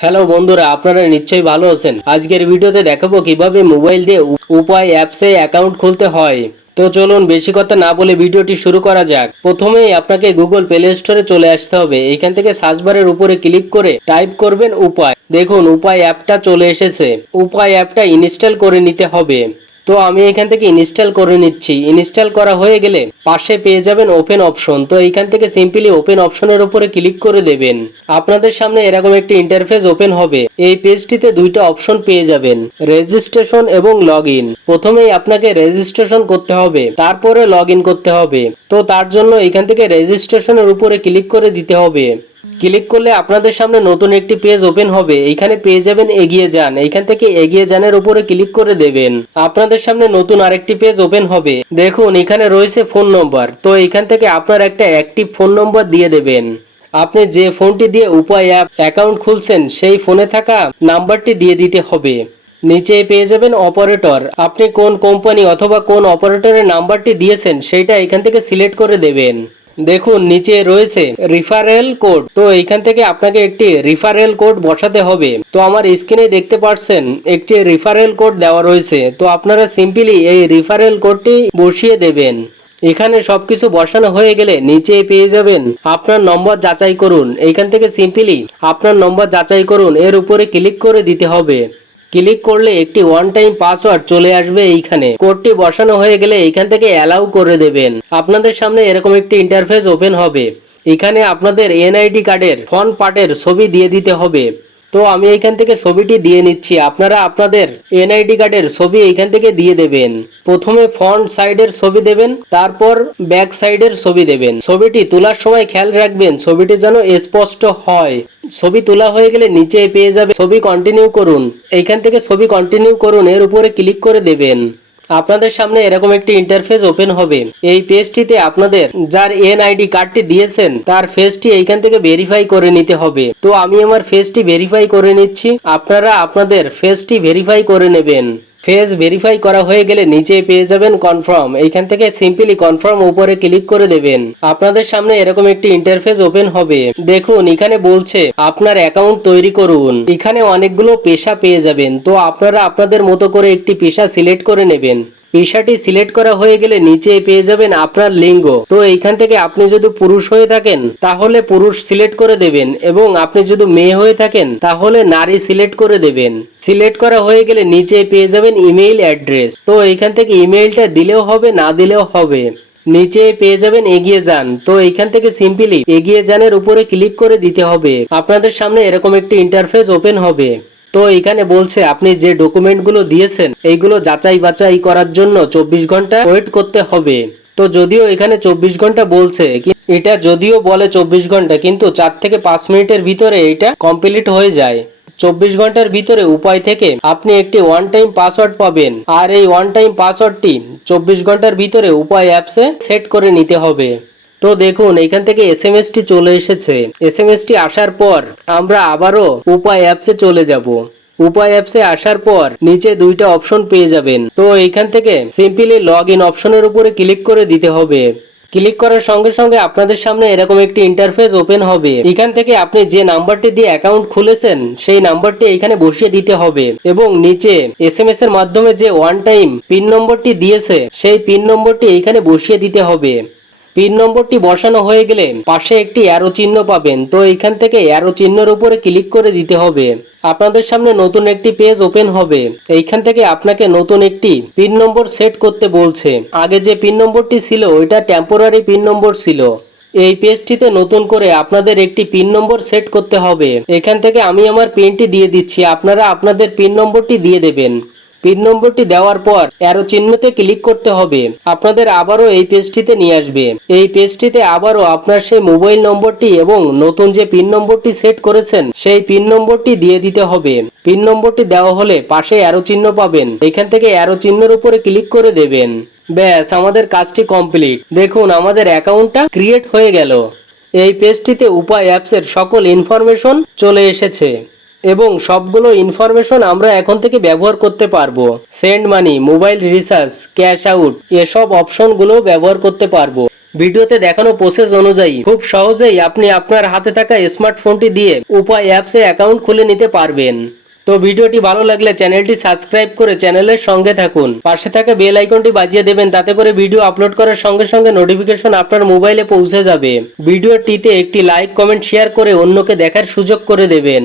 Hello বন্ধুরা, আপনারা নিশ্চয়ই ভালো আছেন। আজকের ভিডিওতে দেখাবো কিভাবে মোবাইল দিয়ে উপায় অ্যাপসে অ্যাকাউন্ট খুলতে হয়। তো চলুন বেশি কথা না বলে ভিডিওটি শুরু করা যাক। প্রথমেই আপনাকে গুগল প্লে স্টোরে চলে আসতে হবে। এখান থেকে সার্চ বারের উপরে ক্লিক করে টাইপ করবেন উপায়। দেখুন উপায় অ্যাপটা চলে এসেছে। উপায় অ্যাপটা ইনস্টল করে নিতে হবে। তো আমি এখান থেকে ইনস্টল করে নিচ্ছি। ইনস্টল করা হয়ে গেলে পাশে পেয়ে যাবেন ওপেন অপশন। তো এইখান থেকে সিম্পলি ওপেন অপশনের উপরে ক্লিক করে দেবেন। আপনাদের সামনে এরকম একটি ইন্টারফেস ওপেন হবে। এই পেজটিতে দুইটা অপশন পেয়ে যাবেন, রেজিস্ট্রেশন এবং লগ ইন। প্রথমেই আপনাকে রেজিস্ট্রেশন করতে হবে, তারপরে লগ ইন করতে হবে। তো তার জন্য এখান থেকে রেজিস্ট্রেশনের উপরে ক্লিক করে দিতে হবে। ক্লিক করলে আপনাদের সামনে নতুন একটি পেজ ওপেন হবে। এইখানে পেয়ে যাবেন এগিয়ে যান। এইখান থেকে এগিয়ে যানের উপরে ক্লিক করে দেবেন। আপনাদের সামনে নতুন আরেকটি পেজ ওপেন হবে। দেখুন এখানে রয়েছে ফোন নম্বর। তো এখান থেকে আপনার একটা অ্যাক্টিভ ফোন নম্বর দিয়ে দেবেন। আপনি যে ফোনটি দিয়ে উপায় অ্যাপ অ্যাকাউন্ট খুলছেন সেই ফোনে থাকা নাম্বারটি দিয়ে দিতে হবে। নিচে পেয়ে যাবেন অপারেটর। আপনি কোন কোম্পানি অথবা কোন অপারেটরের নাম্বারটি দিয়েছেন সেটা এখান থেকে সিলেক্ট করে দেবেন। দেখুন নিচে রয়েছে রিফারেল কোড। তো এইখান থেকে আপনাকে একটি রিফারেল কোড বসাতে হবে। তো আমার স্ক্রিনে দেখতে পাচ্ছেন একটি রিফারেল কোড দেওয়া রয়েছে। তো আপনারা সিম্পলি এই রিফারেল কোডটি বসিয়ে দেবেন। এখানে সবকিছু বসানো হয়ে গেলে নিচে পেয়ে যাবেন আপনার নম্বর যাচাই করুন। এইখান থেকে সিম্পলি আপনার নম্বর যাচাই করুন এর উপরে ক্লিক করে দিতে হবে। ক্লিক করলে একটি ওয়ান টাইম পাসওয়ার্ড চলে আসবে। এইখানে কোডটি বসানো হয়ে গেলে এইখান থেকে অ্যালাউ করে দেবেন। আপনাদের সামনে এরকম একটি ইন্টারফেস ওপেন হবে। এখানে আপনাদের এনআইডি কার্ডের ফ্রন্ট পার্টের ছবি দিয়ে দিতে হবে। তো আমি এইখান থেকে ছবিটি দিয়ে নিচ্ছি। আপনারা আপনাদের এনআইডি কার্ডের ছবি এইখান থেকে দিয়ে দেবেন। প্রথমে ফ্রন্ট সাইডের ছবি দেবেন, তারপর ব্যাক সাইডের ছবি দেবেন। ছবিটি তোলার সময় খেয়াল রাখবেন ছবিটি যেন স্পষ্ট হয়। ছবি তোলা হয়ে গেলে নিচে পেয়ে যাবে ছবি কন্টিনিউ করুন। এইখান থেকে ছবি কন্টিনিউ করুন এর উপরে ক্লিক করে দেবেন। আপনাদের সামনে এরকম একটি ইন্টারফেস ওপেন হবে। এই পেজটিতে আপনাদের যার এনআইডি কার্ডটি দিয়েছেন তার ফেসটি এইখান থেকে ভেরিফাই করে নিতে হবে। তো আমি আমার ফেসটি ভেরিফাই করে নিচ্ছি। আপনারা আপনাদের ফেসটি ভেরিফাই করে নেবেন। ফেস ভেরিফাই করা হয়ে গেলে নিচে পেয়ে যাবেন কনফার্ম। এইখান থেকে সিম্পলি কনফার্ম উপরে ক্লিক করে দেবেন। আপনাদের সামনে এরকম একটি ইন্টারফেস ওপেন হবে। দেখুন এখানে বলছে আপনার অ্যাকাউন্ট তৈরি করুন। এখানে অনেকগুলো পেশা পেয়ে যাবেন। তো আপনারা আপনাদের মতো করে একটি পেশা সিলেক্ট করে নেবেন। পেশাটি সিলেক্ট করা হয়ে গেলে নিচে পেয়ে যাবেন আপনার লিঙ্গ। তো এইখান থেকে আপনি যদি পুরুষ হয়ে থাকেন তাহলে পুরুষ সিলেক্ট করে দেবেন, এবং আপনি যদি মেয়ে হয়ে থাকেন তাহলে নারী সিলেক্ট করে দেবেন। সিলেক্ট করা হয়ে গেলে নিচে পেয়ে যাবেন ইমেইল অ্যাড্রেস। তো এইখান থেকে ইমেইলটা দিলেও হবে, না দিলেও হবে। নিচে পেয়ে যাবেন এগিয়ে যান। তো এইখান থেকে সিম্পলি এগিয়ে যানের উপরে ক্লিক করে দিতে হবে। আপনাদের সামনে এরকম একটি ইন্টারফেস ওপেন হবে। তো এখানে বলছে আপনি যে ডকুমেন্টগুলো দিয়েছেন এইগুলো যাচাই বাছাই করার জন্য 24 ঘন্টা ওয়েট করতে হবে। তো যদিও এখানে 24 ঘন্টা বলছে, এটা যদিও বলে 24 ঘন্টা, কিন্তু 4 থেকে 5 মিনিটের ভিতরে এটা কমপ্লিট হয়ে যায়। 24 ঘন্টার ভিতরে উপায় থেকে আপনি একটি ওয়ান টাইম পাসওয়ার্ড পাবেন। আর এই ওয়ান টাইম পাসওয়ার্ডটি 24 ঘন্টার ভিতরে উপায় অ্যাপসে সেট করে নিতে হবে। তো দেখুন এখান থেকে এসএমএসটি চলে এসেছে। এসএমএসটি আসার পর আমরা আবারও উপায় অ্যাপসে চলে যাব। উপায় অ্যাপসে আসার পর নিচে দুইটা অপশন পেয়ে যাবেন। তো এইখান থেকে সিম্পলি লগ ইন অপশনের উপরে ক্লিক করে দিতে হবে। ক্লিক করার সঙ্গে সঙ্গে আপনাদের সামনে এরকম একটি ইন্টারফেস ওপেন হবে। এখান থেকে আপনি যে নাম্বারটি দিয়ে অ্যাকাউন্ট খুলেছেন সেই নাম্বারটি এখানে বসিয়ে দিতে হবে, এবং নিচে এসএমএস এর মাধ্যমে যে ওয়ান টাইম পিন নম্বরটি দিয়েছে সেই পিন নম্বরটি এখানে বসিয়ে দিতে হবে। পিন নম্বরটি বসানো হয়ে গেলে পাশে একটি অ্যারো চিহ্ন পাবেন। তো এখান থেকে অ্যারো চিহ্নের উপরে ক্লিক করে দিতে হবে। আপনাদের সামনে নতুন একটি পেজ ওপেন হবে। এইখান থেকে আপনাকে নতুন একটি পিন নম্বর সেট করতে বলছে। আগে যে পিন নম্বরটি ছিল ওইটা টেম্পোরারি পিন নম্বর ছিল। এই পেজটিতে নতুন করে আপনাদের একটি পিন নম্বর সেট করতে হবে। এখান থেকে আমি আমার পিনটি দিয়ে দিচ্ছি, আপনারা আপনাদের পিন নম্বরটি দিয়ে দেবেন। পিন নম্বরটি দেওয়ার পর অ্যারো চিহ্নতে ক্লিক করতে হবে। আপনাদের আবারও এই পেজটিতে নিয়ে আসবে। এই পেজটিতে আবারও আপনার সেই মোবাইল নম্বরটি এবং নতুন যে পিন নম্বরটি সেট করেছেন সেই পিন নম্বরটি দিয়ে দিতে হবে। পিন নম্বরটি দেওয়া হলে পাশে অ্যারো চিহ্ন পাবেন। এখান থেকে অ্যারো চিহ্নের উপরে ক্লিক করে দেবেন। ব্যাস, আমাদের কাজটি কমপ্লিট। দেখুন আমাদের অ্যাকাউন্টটা ক্রিয়েট হয়ে গেল। এই পেজটিতে উপায় অ্যাপসের সকল ইনফরমেশন চলে এসেছে, এবং সবগুলো ইনফরমেশন আমরা এখন থেকে ব্যবহার করতে পারবো। Send money, mobile recharge, cash out, এসব অপশনগুলো ব্যবহার করতে পারবো। ভিডিওতে দেখানো প্রসেস অনুযায়ী খুব সহজেই আপনি আপনার হাতে থাকা স্মার্টফোনটি দিয়ে উপায় অ্যাপসে অ্যাকাউন্ট খুলে নিতে পারবেন। তো ভিডিওটি ভালো লাগলে চ্যানেলটি সাবস্ক্রাইব করে চ্যানেলের সঙ্গে থাকুন, পাশে থাকা বেল আইকনটি বাজিয়ে দেবেন, তাতে করে ভিডিও আপলোড করার সঙ্গে সঙ্গে নোটিফিকেশন আপনার মোবাইলে পৌঁছে যাবে। ভিডিওটিতে একটি লাইক, কমেন্ট, শেয়ার করে অন্যকে দেখার সুযোগ করে দেবেন।